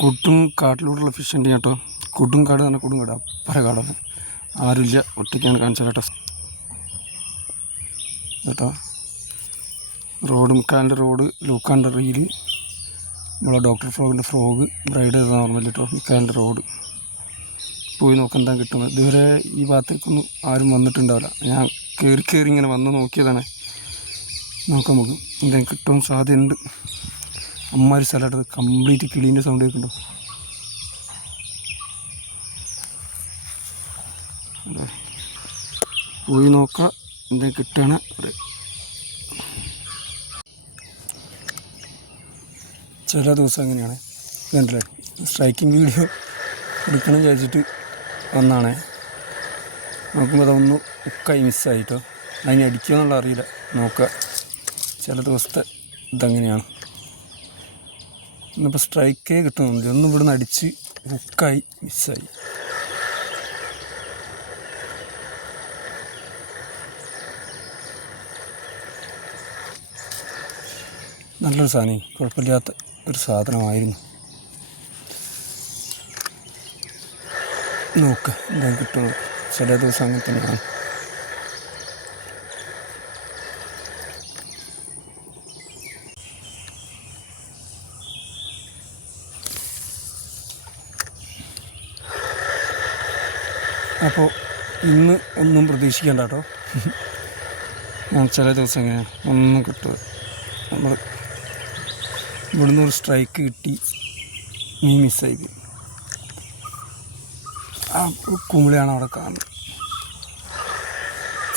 കൊടും കാട്ടിലൂടെയുള്ള ഫിഷ് ഉണ്ട് കേട്ടോ. കൊടും കാട് തന്നെ, കൊടും കാട്, അപ്പറ കാടാണ്, ആരുമില്ല, ഒറ്റയ്ക്കാണ് കാണിച്ചത് കേട്ടോ. കേട്ടോ റോഡ്, മിക്കാലിൻ്റെ റോഡ്, ലൂക്കാൻ്റെ റീല്, നമ്മളെ ഡോക്ടർ ഫ്രോഗിൻ്റെ ഫ്രോഗ്, ബ്രൈഡ് നോർമൽ കേട്ടോ. മിക്കാലിൻ്റെ റോഡ് പോയി നോക്കാൻ എന്താ കിട്ടുന്നത്. ഇതുവരെ ഈ ഭാഗത്തേക്കൊന്നും ആരും വന്നിട്ടുണ്ടാവില്ല. ഞാൻ കയറി ഇങ്ങനെ വന്ന് നോക്കിയതാണ്. നോക്കാം നമുക്ക് എന്തെങ്കിലും കിട്ടാൻ സാധ്യതയുണ്ട്. അമ്മാതിരി സ്ഥലമായിട്ടത്, കംപ്ലീറ്റ് കിളീൻ്റെ സൗണ്ട് കേൾക്കുന്നുണ്ടോ. പോയി നോക്കാം എന്തെങ്കിലും കിട്ടുകയാണ്. ചില ദിവസം അങ്ങനെയാണ്. കണ്ടില്ലേ, സ്ട്രൈക്കിംഗ് വീഡിയോ എടുക്കണം വിചാരിച്ചിട്ട് വന്നാണേ. നോക്കുമ്പോൾ അതൊന്ന് ഉക്കായി മിസ്സായിട്ടോ. അതിന് അടിക്കുക എന്നുള്ള അറിയില്ല. നോക്കുക, ചില ദിവസത്തെ ഇതങ്ങനെയാണ്. ഇന്നിപ്പോൾ സ്ട്രൈക്കേ കിട്ടുന്നില്ല. ഒന്നും ഇവിടുന്ന് അടിച്ച് ഹുക്കായി മിസ്സായി. നല്ലൊരു സാധനം, കുഴപ്പമില്ലാത്ത ഒരു സാധനമായിരുന്നു. നോക്ക് എന്താ കിട്ടുള്ളൂ. ചില ദിവസം അങ്ങനെ തന്നെയാണ്. അപ്പോൾ ഇന്ന് ഒന്നും പ്രതീക്ഷിക്കേണ്ട കേട്ടോ. ചില ദിവസം എങ്ങനെയാണ് ഒന്നും കിട്ടുക. നമ്മൾ ഇവിടുന്ന് ഒരു സ്ട്രൈക്ക് കിട്ടി, മീൻ മിസ്സായി. ആ കുമിളിയാണ് അവിടെ കാണുന്നത്.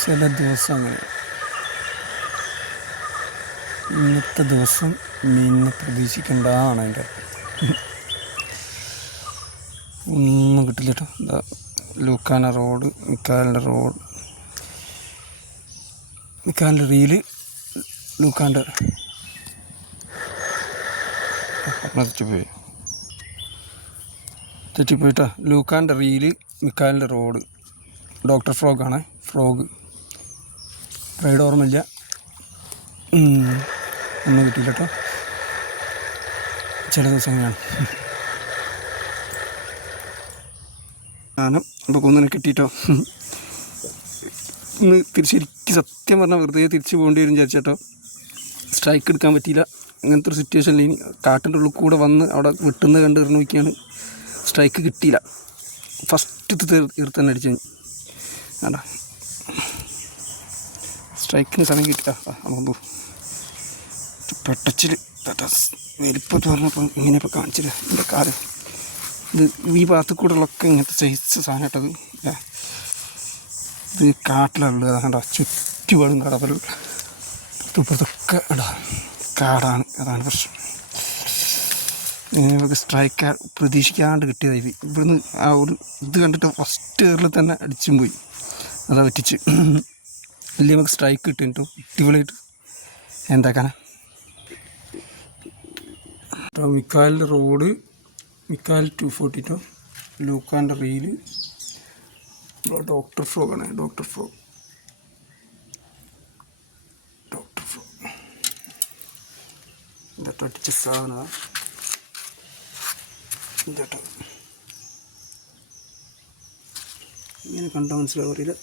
ചില ദിവസം അങ്ങനെ. ഇന്നത്തെ ദിവസം മീനിനെ പ്രതീക്ഷിക്കേണ്ടതാണ്. അതിൻ്റെ ഒന്നും കിട്ടില്ല കേട്ടോ. എന്താ ലൂക്കാന റോഡ്, മിക്കാലിൻ്റെ റോഡ്, മിക്കാലിൻ്റെ റീല്, ലൂക്കാൻ്റെ തെറ്റിപ്പോയിട്ടോ. ലൂക്കാൻ്റെ റീല്, മിക്കാലിൻ്റെ റോഡ്, ഡോക്ടർ ഫ്രോഗാണ്. ഫ്രോഗ് റൈഡ് ഓർമ്മയില്ല. ഒന്നും കിട്ടിയില്ല കേട്ടോ. ചില ദിവസം അങ്ങനെയാണ്. ഞാനും ഇപ്പോൾ ഒന്നിനെ കിട്ടിയിട്ടോ. ഇന്ന് ശരിക്കും സത്യം പറഞ്ഞാൽ വെറുതെ തിരിച്ച് പോകേണ്ടി വരും വിചാരിച്ചേട്ടോ. സ്ട്രൈക്ക് എടുക്കാൻ പറ്റിയില്ല. അങ്ങനത്തെ ഒരു സിറ്റുവേഷനിൽ ഇനി കാട്ടിൻ്റെ ഉള്ളിൽ കൂടെ വന്ന് അവിടെ വെട്ടുന്നത് കണ്ട് നോക്കിയാണ്. സ്ട്രൈക്ക് കിട്ടിയില്ല. ഫസ്റ്റ് തീർത്തന്നെ അടിച്ചു. വേണ്ട, സ്ട്രൈക്കിന് സമയം കിട്ടില്ല. നമുക്ക് പെട്ടച്ചിൽ വലിപ്പത്ത് പറഞ്ഞപ്പോൾ ഇങ്ങനെയപ്പോൾ കാണിച്ചില്ല. എൻ്റെ കാലം ഇത് ഈ ഭാഗത്ത് കൂടെ ഉള്ളൊക്കെ ഇങ്ങനത്തെ സൈസ് സാധനം ഇട്ടത്. ഇത് കാട്ടിലുള്ളത് കണ്ട, ചുറ്റുപാടും കടവൽ ഇപ്പുറത്തൊക്കെ ഇടാ കാടാണ്. അതാണ് പ്രശ്നം. നമുക്ക് സ്ട്രൈക്ക് പ്രതീക്ഷിക്കാണ്ട് കിട്ടിയതായി. ഇവിടുന്ന് ആ ഒരു ഇത് കണ്ടിട്ട് ഫസ്റ്റ് ഏറിൽ തന്നെ അടിച്ചും പോയി. അതാ പറ്റിച്ച്. വലിയ നമുക്ക് സ്ട്രൈക്ക് കിട്ടിട്ടോ, അടിപൊളിയായിട്ട്. എന്താക്കാനാ മിക്കാലിൻ്റെ റോഡ്, മിക്കാൽ 240 ലൂക്കാൻ്റെ റീല്, ഡോക്ടർ ഫ്രോഗാണ്. ഡോക്ടർ ഫ്രോഗ് ഇതട്ടോ അടിച്ച സാധനമാണ്. ഇതട്ടോ ഇങ്ങനെ കണ്ടാൽ മനസ്സിലാവില്ല.